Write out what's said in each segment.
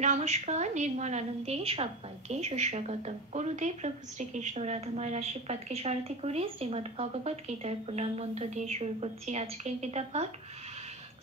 নমস্কার, নির্মল আনন্দে সবাইকে সুস্বাগতম। গুরুদেব প্রভু শ্রীকৃষ্ণ রাধামায়ের আশীর্বাদকে সারথি করে শ্রীমদ্ ভগবত গীতার প্রণাম মন্ত্র দিয়ে শুরু করছি আজকের গীতা পাঠ।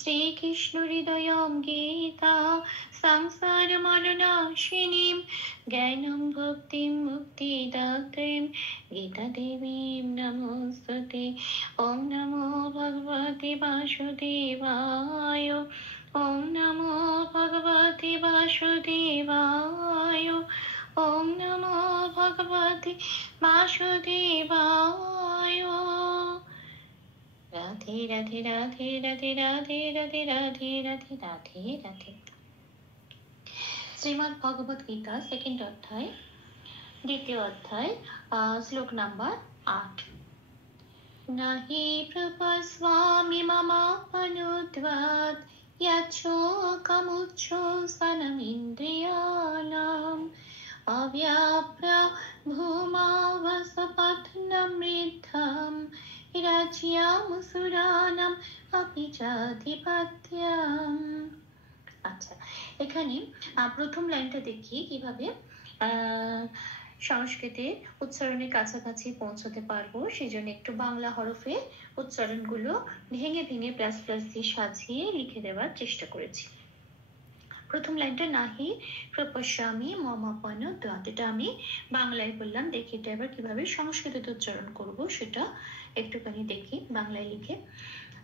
শ্রীকৃষ্ণ হৃদয়ং গীতা সংসার মরণাশিনীম জ্ঞানম ভক্তিম মুক্তিদাত্রীম গীতা দেবীম নমস্তুতে। ওম নমো ভগবতে বাসুদেবায়। ওম নমো ভগবতে বাসুদেবায়। ওম নমো ভগবতে বাসুদেবায়। রাধে রাধে রাধে রাধে রাধে রাধে রাধে রাধে রাধে রাধে। শ্রীমদ্ ভগবত গীতা সেকেন্ড অধ্যায়, দ্বিতীয় অধ্যায়, শ্লোক নাম্বার 8। নাহি প্রপস্বামি মমাপনুদ্বাদ यच्छोकमुच्छोषणमिन्द्रियाणाम् अव्याप्य भूमावसपत्नमृद्धम् राज्यामुसुराणाम् अपि चाधिपत्यम्। আচ্ছা, এখানে প্রথম লাইনটা দেখি কিভাবে সংস্কৃতে উচ্চারণের কাছাকাছি পৌঁছতে পারবো। সেই জন্য একটু বাংলা হরফে উচ্চারণগুলো ভেঙে ভেঙে প্লাস প্লাস দিয়ে সাজিয়ে লিখে দেওয়ার চেষ্টা করেছি। প্রথম লাইনটা নাহি প্রপশ্যামি মমাপনুদ্বাদ, এটা আমি বাংলায় বললাম। দেখি এটা এবার কিভাবে সংস্কৃততে উচ্চারণ করব সেটা একটুখানি দেখি বাংলায় লিখে।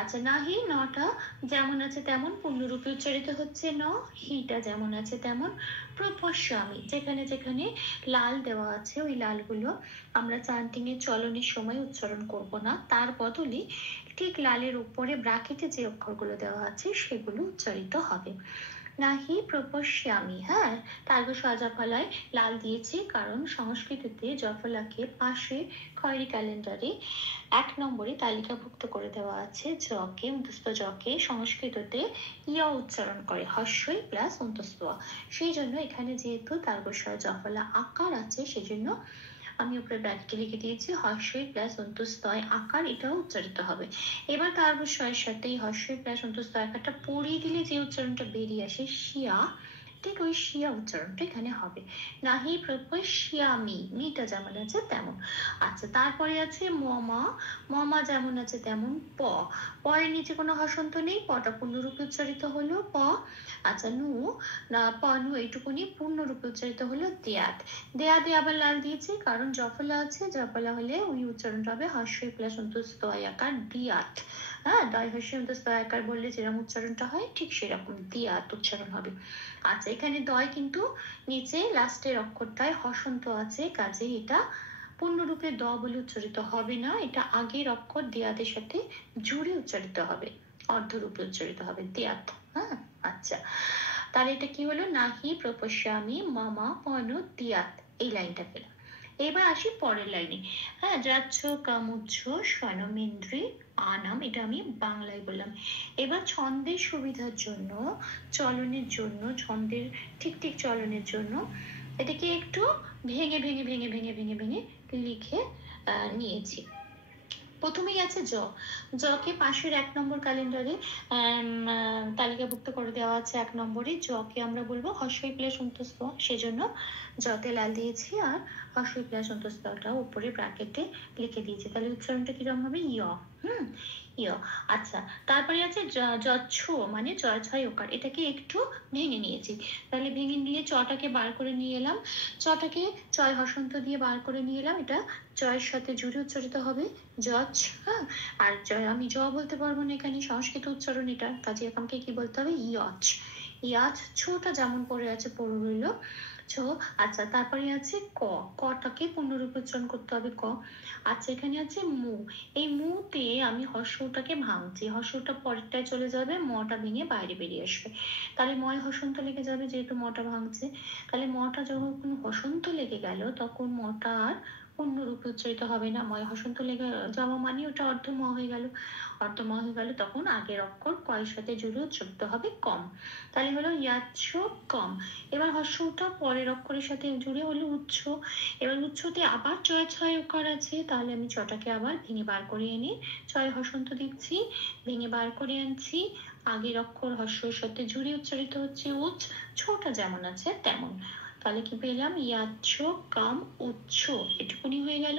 আচ্ছা, নাহি নটা যেমন আছে তেমন পূর্ণরূপে উচ্চারিত হচ্ছে ন, হিটা যেমন আছে তেমন। প্রপশ্যামি, যেখানে যেখানে লাল দেওয়া আছে ওই লালগুলো আমরা চান্টিং এর চলনের সময় উচ্চারণ করব না, তার বদলে ঠিক লালের উপরে ব্র্যাকেটে যে অক্ষরগুলো দেওয়া আছে সেগুলো উচ্চারিত হবে। নাহি প্রপশ্যামি, হ্যাঁ তার্গ জফলায় লাল দিয়েছি কারণ সংস্কৃতিতে জফলাকে পাশে খয়েরি ক্যালেন্ডারে 1 নম্বরে তালিকাভুক্ত করে দেওয়া আছে। জকে অন্তস্থ জকে সংস্কৃততে ইয়া উচ্চারণ করে, হস্যই প্লাস অন্তস্থ। সেই জন্য এখানে যেহেতু তার্গ জফলা আকার আছে সেজন্য আমি উপরে ব্র্যাকেটে লিখে দিয়েছি হস্যই প্লাস অন্তস্তয় আকার, এটাও উচ্চারিত হবে। এবার তার্বস্বয়ের সাথে এই হস্যই প্লাস অন্তস্তয় আকারটা পড়িয়ে দিলে যে উচ্চারণটা বেরিয়ে আসে শিয়া, ঠিক ওই শিয়া উচ্চারণটা এখানে হবে। নাহি প্রপশ্যামি, মিটা যেমন আছে তেমন। আচ্ছা, তারপরে আছে মমা, মমা যেমন আছে তেমন। প, পয়ের নিচে কোনো হসন্ত নেই, পটা পূর্ণরূপে উচ্চারিত হলো প। আচ্ছা, নু না পনু এইটুকুনি পূর্ণরূপে উচ্চারিত হলো দেয়াত। দেয়াতে আবার লাল দিয়েছি কারণ জফলা আছে, জফলা হলে ওই উচ্চারণটা হবে হস্যই প্লাস অন্তস্থ আকার দিয়াত। হ্যাঁ, দয় হস্যই অন্তস্থ আকার বললে যেরকম উচ্চারণটা হয় ঠিক সেরকম দিয়াত উচ্চারণ হবে। আচ্ছা, এখানে দয় কিন্তু নিচে লাস্টের অক্ষরটায় হসন্ত আছে, কাজে এটা পূর্ণরূপে দ বলে উচ্চারিত হবে না, এটা আগের অক্ষর দেয়াতের সাথে জুড়ে উচ্চারিত হবে, অর্ধরূপে উচ্চারিত হবে দেয়াত। হ্যাঁ, আচ্ছা তাহলে এটা কি হলো, নাহি প্রপশ্যামি মমা পনুদ্যাত, এই লাইনটা পেলাম। এবার আসি পরের লাইনে। হ্যাঁ, যাচ্ছ কামুচ্ছ স্বনমেন্দ্রী আনাম, এটা আমি বাংলায় বললাম। এবার ছন্দের সুবিধার জন্য, চলনের জন্য, ছন্দের ঠিক ঠিক চলনের জন্য এটাকে একটু ভেঙে ভেঙে ভেঙে ভেঙে ভেঙে ভেঙে লিখে নিয়েছি। প্রথমেই আছে জ, জকে পাশের 1 নম্বর ক্যালেন্ডারে তালিকাভুক্ত করে দেওয়া আছে 1 নম্বরে। জকে আমরা বলবো হস্যই প্লাস অন্তস্থ, সেজন্য জতে লাল দিয়েছি আর হস্যই প্লাস অন্তস্থটা উপরে ব্র্যাকেটে লিখে দিয়েছি। তাহলে উচ্চারণটা কিরকম হবে, ইয়। ইয়। আচ্ছা, তারপরে আছে যচ্ছ মানে জয় ছয় ওকার, এটাকে একটু ভেঙে নিয়েছি। তাহলে ভেঙে নিয়ে চটাকে বার করে নিয়ে এলাম, চটাকে চয় হসন্ত দিয়ে বার করে নিয়ে এলাম, এটা জয়ের সাথে জুড়ে উচ্চারিত হবে জচ। হ্যাঁ, আর জয় আমি জ বলতে পারবো না, এখানে সংস্কৃত উচ্চারণ এটা, কাজে আমাকে কি বলতে হবে, ইয়চ। ইয়াচ, ছোটা যেমন পড়ে আছে পড়ে রইল ছ। আচ্ছা, তারপরে আছে ক, কটাকে পূর্ণরূপে উচ্চারণ করতে হবে ক। আচ্ছা, এখানে আছে মু, এই মুতে আমি হর্ষটাকে ভাঙছি, হর্ষটা পরেরটায় চলে যাবে, মটা ভেঙে বাইরে বেরিয়ে আসবে, তাহলে ময় হসন্ত লেগে যাবে যেহেতু মটা ভাঙছে। তাহলে মটা যখন হসন্ত লেগে গেল তখন মটা আর পূর্ণরূপে উচ্চারিত হবে না, ময় হসন্ত লেগে যাওয়া মানে ওটা অর্ধম হয়ে গেল, অর্ধম হয়ে গেল তখন আগের অক্ষর কয়ের সাথে জুড়ে উচ্চারিত হবে কম, তাহলে হলো ইয়াচ্ছ কম। এবার হর্ষটা পরের অক্ষরের সাথে জুড়ে হলো উচ্চ। এবার উচ্চতে আবার চয় ছয় ওকার আছে, তাহলে আমি চটাকে আবার ভেঙে বার করে এনে চয় হসন্ত দিচ্ছি, ভেঙে বার করে আনছি, আগের অক্ষর হর্ষের সাথে জুড়ে উচ্চারিত হচ্ছে উচ্চ, ছোটা যেমন আছে তেমন। তাহলে কি পেলাম? ইয়াচ্ছ কাম উচ্চ, এটুকুনি হয়ে গেল।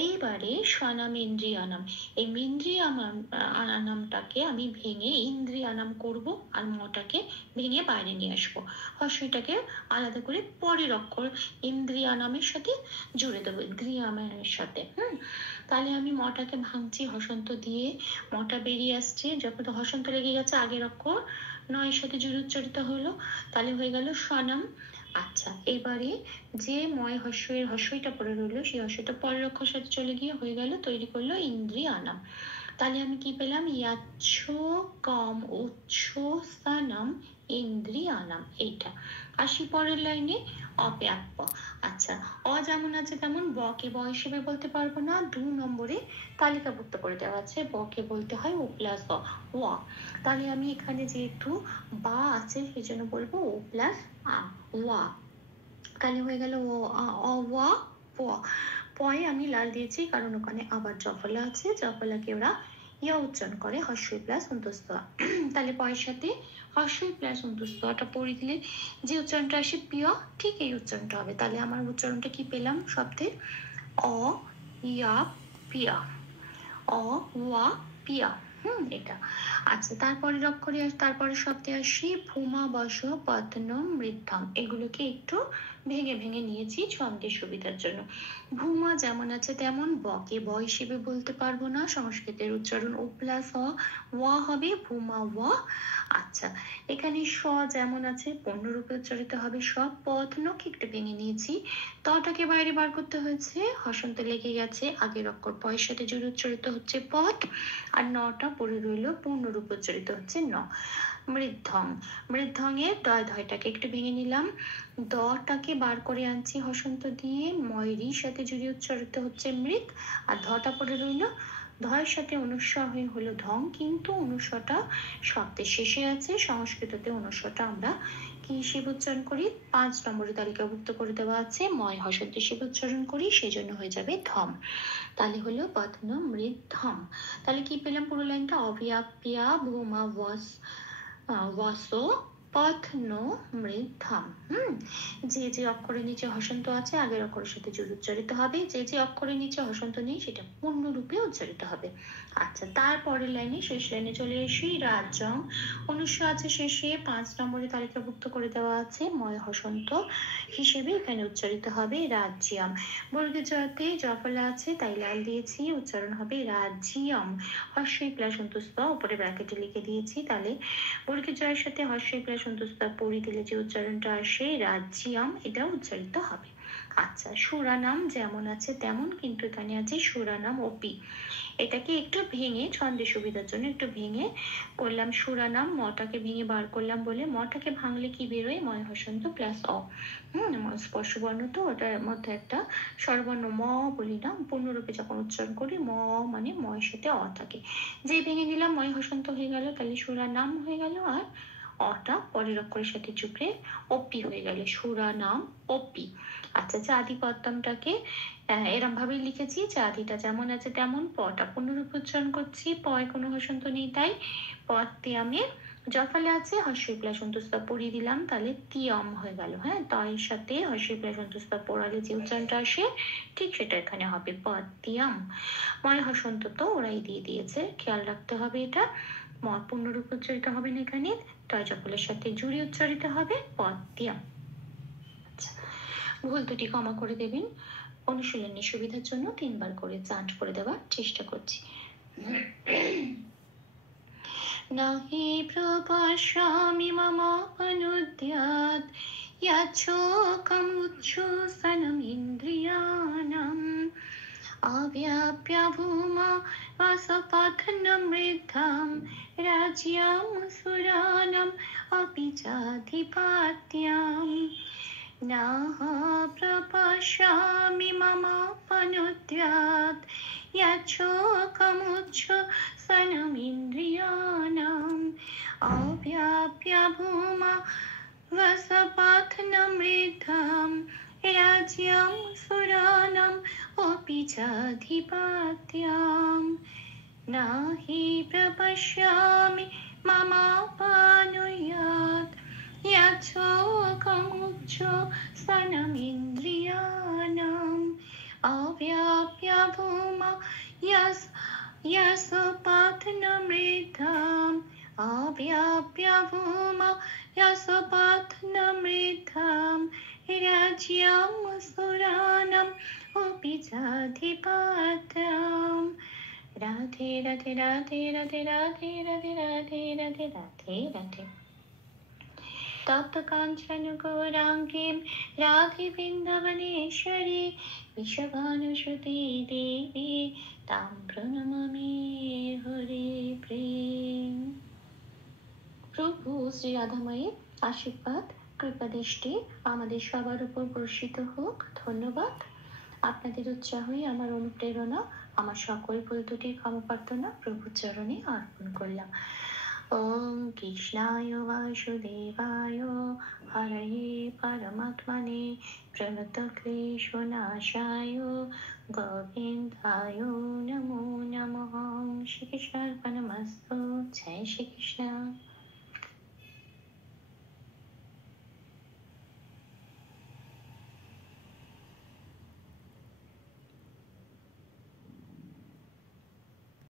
এইবারে স্বনাম ইন্দ্রিয়ানাম, এই ইন্দ্রিয়ানামটাকে আমি ভেঙে ইন্দ্রিয়ানাম করব, আর মটাকে ভেঙে বাইরে নিয়ে আসবো। হর্ষটাকে আলাদা করে পরের অক্ষর ইন্দ্রিয়ানামের সাথে জুড়ে দেবো, ইন্দ্রিয়ামের সাথে। তাহলে আমি মটাকে ভাঙছি হসন্ত দিয়ে, মটা বেরিয়ে আসছে, যখন হসন্ত লেগে গেছে আগের অক্ষর নয়ের সাথে জুড়ে উচ্চারিত হলো, তাহলে হয়ে গেল স্বনাম। আচ্ছা, এবারে যে ময় হর্ষের হর্ষইটা পড়ে রইলো, সেই হর্ষটা পরের অক্ষর সাথে চলে গিয়ে হয়ে গেল, তৈরি করলো ইন্দ্রিয়ানাম। তাহলে আমি কি পেলাম? ইয়াচ্ছ কম উচ্চ স্থানাম ইন্দ্রিয়ানাম, এইটা। আসি পরের লাইনে, অব্যাপ্য। আচ্ছা, অ যেমন আছে তেমন ব কে ব হিসেবে বলতে পারবো না, 2 নম্বরে তালিকাভুক্ত করে দেওয়া আছে, ব কে বলতে হয় ও প্লাস ও। তাহলে আমি এখানে যেহেতু বা আছে সেই জন্য বলবো ও প্লাস ওয়া। তাহলে হয়ে গেল ও অ ওয়া প। পয়ে আমি লাল দিয়েছি কারণ ওখানে আবার জফলা আছে, জফলাকে ওরা ইয়া উচ্চারণ করে হর্ষই প্লাস অন্তস্থ। তাহলে পয়ের সাথে হর্ষই প্লাস অন্তস্থটা পড়ে দিলে যে উচ্চারণটা আসে পিয়া, ঠিক এই উচ্চারণটা হবে। তাহলে আমার উচ্চারণটা কি পেলাম? শব্দে অ ইয়া পিয়া, অ ওয়া পিয়া। এটা। আচ্ছা, তারপরের অক্ষরে তারপরে শব্দে আসি ভূমা বস পত্নম মৃদ্ধম, এগুলোকে একটু ভেঙে ভেঙে নিয়েছি ছন্দের সুবিধার জন্য। ভূমা যেমন আছে তেমন, বকে ব হিসেবে বলতে পারবো না, সংস্কৃতের উচ্চারণ ও প্লাস ওয়া হবে, ভূমা ওয়া। আচ্ছা, এখানে স যেমন আছে পূর্ণরূপে উচ্চারিত হবে সব, পত্নকে একটু ভেঙে নিয়েছি, তটাকে বাইরে বার করতে হয়েছে, হসন্ত লেগে গেছে, আগের অক্ষর পয়ের সাথে জুড়ে উচ্চারিত হচ্ছে পট, আর নটা পড়ে রইল পূর্ণরূপ উচ্চারিত হচ্ছে ন। মৃদ্ধং, মৃদ্ধং এর দয় ধয়টাকে একটু ভেঙে নিলাম, দটাকে বার করে আনছি হসন্ত দিয়ে, ময়ূরীর সাথে জুড়ে উচ্চারিত হচ্ছে মৃত, আর ধটা পড়ে রইল, ধয়ের সাথে অনুস্বর হয়ে হলো ধং, কিন্তু অনুস্বরটা শব্দের শেষে আছে, সংস্কৃততে অনুস্বরটা আমরা কি হিসেবে উচ্চারণ করি? 5 নম্বরে তালিকাভুক্ত করে দেওয়া আছে, ময় হসন্ত হিসেবে উচ্চারণ করি, সেই জন্য হয়ে যাবে ধম। তাহলে হলো পত্ন মৃদ্ধম। তাহলে কি পেলাম? পুরো লাইনটা অব্যাপ্যা ভূমা ওয়াসো পথন মৃদ্ধম। যে যে অক্ষরের নিচে হসন্ত আছে আগের অক্ষরের সাথে জুড়ে উচ্চারিত হবে, যে যে অক্ষরের নিচে হসন্ত নেই সেটা পূর্ণরূপে উচ্চারিত হবে। আচ্ছা, তারপরের লাইনে শেষ লাইনে চলে আসি, রাজ্যং অনুস্বর আছে শেষে, 5 নম্বরে তালিকাভুক্ত করে দেওয়া আছে, ময় হসন্ত হিসেবে এখানে উচ্চারিত হবে রাজ্যম। বর্গের জয়তে জফলা আছে তাই লাল দিয়েছি, উচ্চারণ হবে রাজ্যম, হর্ষই প্লাস অন্তস্থ উপরে ব্র্যাকেটে লিখে দিয়েছি। তাহলে বর্গের জয়ের সাথে হর্ষই প্লাস অন্তস্থ পড়ে দিলে যে উচ্চারণটা আসে রাজ্যম, এটা উচ্চারিত হবে। আচ্ছা, সুরানাম যেমন আছে তেমন, কিন্তু এখানে আছে সুরানাম ওপি, এটাকে একটু ভেঙে ছন্দের সুবিধার জন্য একটু ভেঙে করলাম সুরানাম, মটাকে ভেঙে বার করলাম বলে, মটাকে ভাঙলে কি বেরোয়? ময় হসন্ত প্লাস অ। স্পর্শ বর্ণ তো ওটার মধ্যে একটা স্বরবর্ণ ম বলি না, পূর্ণরূপে যখন উচ্চারণ করি ম মানে ময়ের সাথে অ থাকে, যে ভেঙে নিলাম ময় হসন্ত হয়ে গেল, তাহলে সুরানাম হয়ে গেল, আর অটা পরের অক্ষরের সাথে যুগে অপি হয়ে গেল, সুরানাম অপি। আচ্ছা, চাঁদি পদ্মটাকে এরম ভাবে লিখেছি, চাঁদিটা যেমন আছে তেমন, পটা পূর্ণরূপে উচ্চারণ করছি, পয় কোনো হসন্ত নেই তাই পদতে আমি জফলে আছে হর্ষই প্লাস অন্তস্থ পড়িয়ে দিলাম, তাহলে তিয়াম হয়ে গেল। তয়ের সাথে হর্ষই প্লাস অন্তস্থ পড়ালে যে উচ্চারণটা আসে ঠিক সেটা এখানে হবে পতিয়াম। ময় হসন্ত তো ওরাই দিয়ে দিয়েছে, খেয়াল রাখতে হবে এটা, পূর্ণরূপ উচ্চারিত হবে না এখানে, তয় জফলের সাথে জুড়ে উচ্চারিত হবে পতিয়াম। আচ্ছা, ভুল দুটি ক্ষমা করে দেবেন, অনুশীলনের সুবিধার জন্য 3 বার করে চান্ট করে দেওয়ার চেষ্টা করছি। নাহি প্রপশ্যামি মমাপনুদ্যাৎ ইয়াচ্ছকমুচ্ছ্বসনমিন্দ্রিয়াণাম অব্যাপ্য ভূমা বাসপথনম মৃদ্ধম রাজ্যম সুরাণম অপি চাধিপত্যম। নাহ প্রপশ্যামি মমাপনুদ্যাৎ ইয়াচ্ছকমুচ্ছ্বসনমিন্দ্রিয়াণাম অব্যাপ্য ভূমা বাসপথনম মৃদ্ধম রাজ্যম সুরাণম অপি চাধিপত্যম। নাহি প্রপশ্যামি mama panuyat yachokhamukcho sanamindriyanam avyapya bhuma yas yasopathnamritam avyapya bhuma yasopathnamritam rajyam suranam upijadhipatam Radhe Radhe Radhe Radhe Radhe Radhe Radhe Radhe Radhe Radhe তপ্ত কাঞ্চন গৌরাঙ্গীম রাধে বৃন্দাবনেশ্বরী বিষভানুসুতে দেবী তাম প্রণমামি হরে প্রেম। প্রভু শ্রী রাধাময়ের আশীর্বাদ কৃপা দৃষ্টি আমাদের সবার উপর বর্ষিত হোক। ধন্যবাদ। আপনাদের উৎসাহই আমার অনুপ্রেরণা। আমার সকল ভুল ত্রুটি ক্ষমা প্রার্থনা প্রভুর চরণে অর্পণ করলাম। ওম কৃষ্ণায় বাসুদেবায় হরয়ে পরমাত্মনে প্রণতক্লেশনাশায় গোবিন্দায় নমো নমঃ। শ্রীকৃষ্ণার্পণমস্তু। জয় শ্রীকৃষ্ণ।